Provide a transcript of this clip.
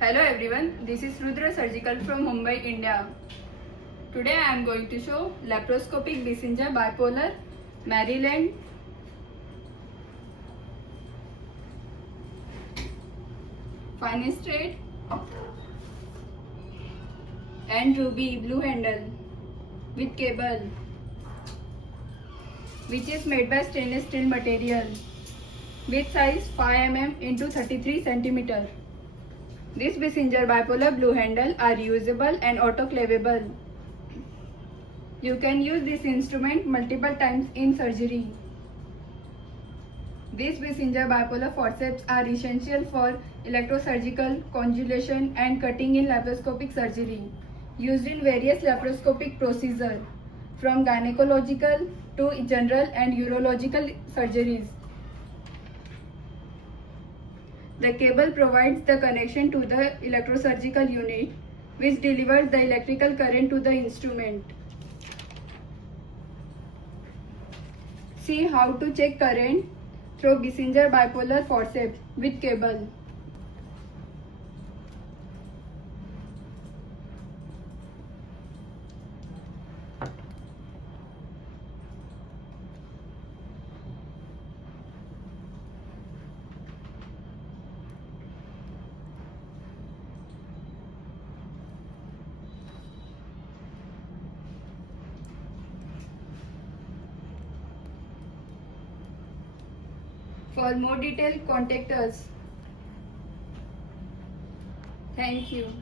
Hello everyone, this is Rudra Surgical from Mumbai, India. Today I am going to show laparoscopic Bissinger bipolar, Maryland, fenestrate and ruby blue handle with cable, which is made by stainless steel material with size 5 mm into 33 cm. This Bissinger bipolar blue handle are reusable and autoclavable. You can use this instrument multiple times in surgery. These Bissinger bipolar forceps are essential for electrosurgical conjugation and cutting in laparoscopic surgery, used in various laparoscopic procedures, from gynecological to general and urological surgeries. The cable provides the connection to the electrosurgical unit, which delivers the electrical current to the instrument. See how to check current through Bissinger bipolar forceps with cable. For more detail, contact us. Thank you.